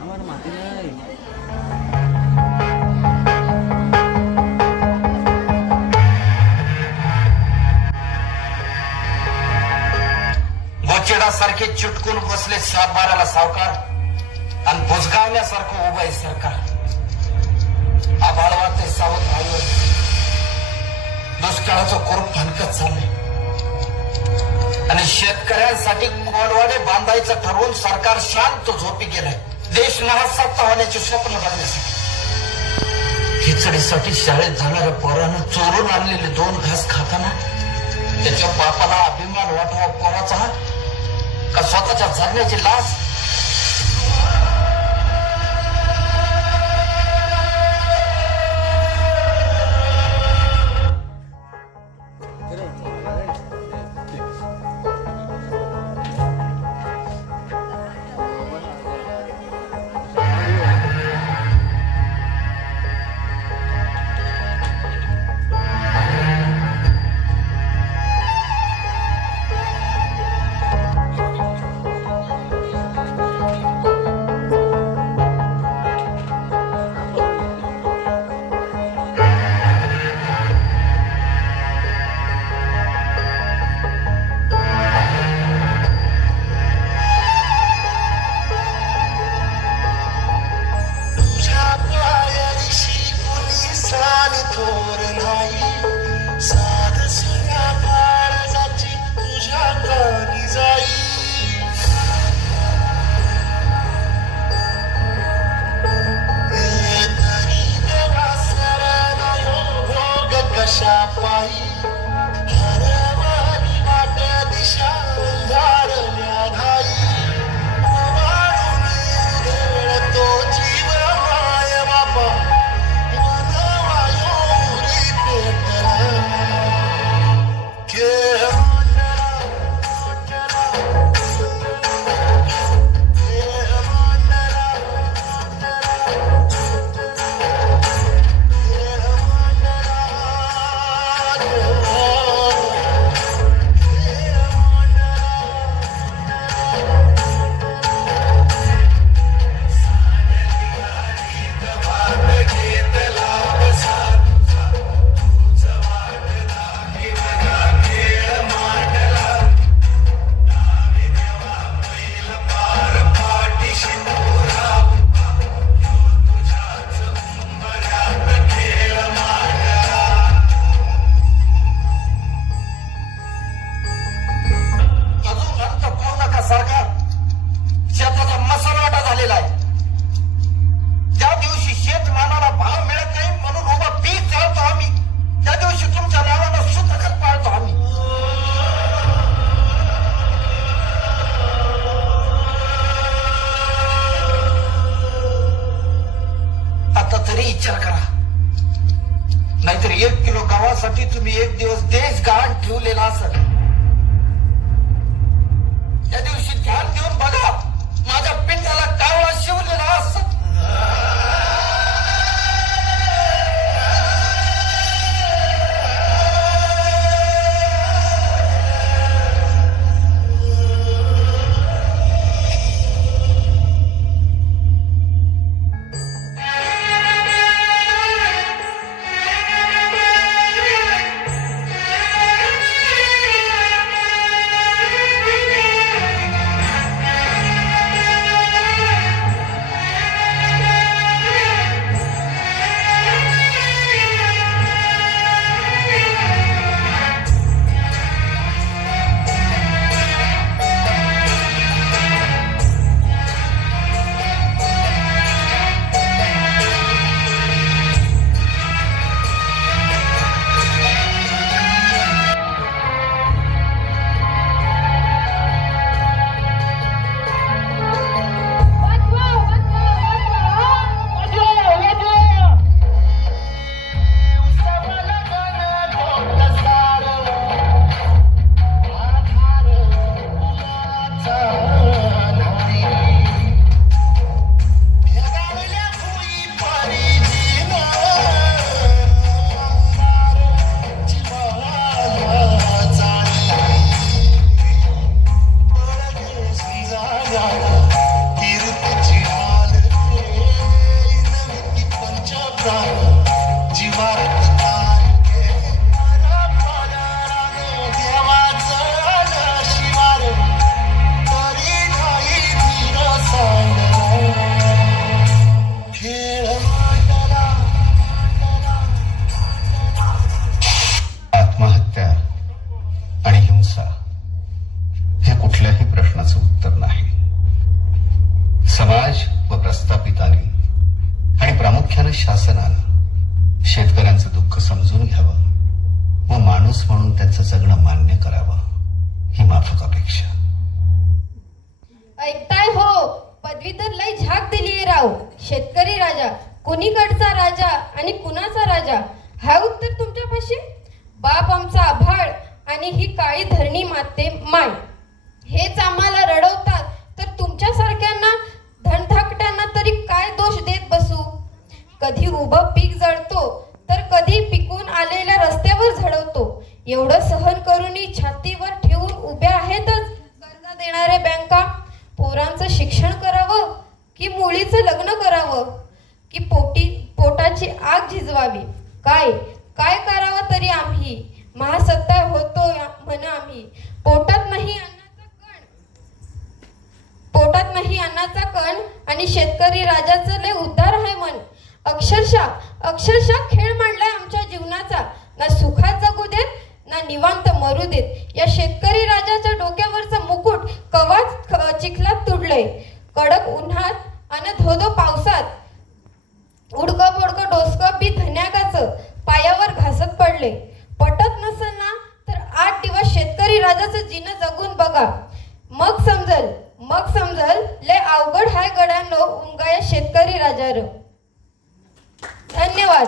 आम्हाला माहिती नाही. सारखे चिटकून बसले सातबाराला सावकार आणि भुजगावल्यासारखं उभं आहे सरकार. आभाळ वाटते सावध राहिलं. दुष्काळाचं कोरप फणकत चाललंय आणि शेतकऱ्यांसाठी कोलवाडे बांधायचं ठरवून सरकार शांत झोपी गेलंय. देश नाहक होण्याचे स्वप्न बघण्यासाठी खिचडीसाठी शाळेत जाणाऱ्या पोरानं चोरून आणलेले 2 घास खाताना त्याच्या बापाला अभिमान वाटावा पोराचा का स्वतःच्या जगण्याची लाज. समाज व प्रस्थापितांनी आणि प्रामुख्याने शासनानं शेतकऱ्यांचं दुःख समजून घ्यावं व माणूस म्हणून त्यांचं जगणं मान्य करावं ही माफक अपेक्षा. ऐकताय हो, पदवीधर लय झाक दिलीये राव. शेतकरी राजा, कुणीकडचा राजा आणि कुणाचा राजा, हा उत्तर तुमच्यापाशी. बाप आमचा आभाळ आणि ही काळी धरणी माते माय, हेच आम्हाला रडवतात तर तुमच्यासारख्यांना धनधाकट्यांना तरी काय दोष देत बसू. कधी उभं पीक जळतो तर कधी पिकून आलेल्या रस्त्यावर झडवतो. एवढं सहन करूनही छातीवर ठेवून उभ्या आहेतच कर्ज देणारे बँका. पोरांचं शिक्षण करावं की मुलीचं लग्न करावं की पोटाची आग झिजवावी. काय काय करावं तरी आम्ही महासत्ता होतो म्हणा आम्ही. पोटात नाही अन्नाचा कण आणि शेतकरी राजाचं लय उद्धार आहे मन. अक्षरशः खेळ मांडलाय आमच्या जीवनाचा. ना सुखात जगू देत ना निवांत मरू देत. या शेतकरी राजाच्या डोक्यावरचं मुकुट कवाच चिखलात तुडलंय. कडक उन्हात अन धोधो पावसात उडकं बोडकं डोसकं बी धन्याकाचं पायावर घासत पडले. पटत नसेल ना तर 8 दिवस शेतकरी राजाचं जीणं जगून बघा. मग समजल लय अवघड हाय गड्यांनो उमगाया शेतकरी राजार. धन्यवाद.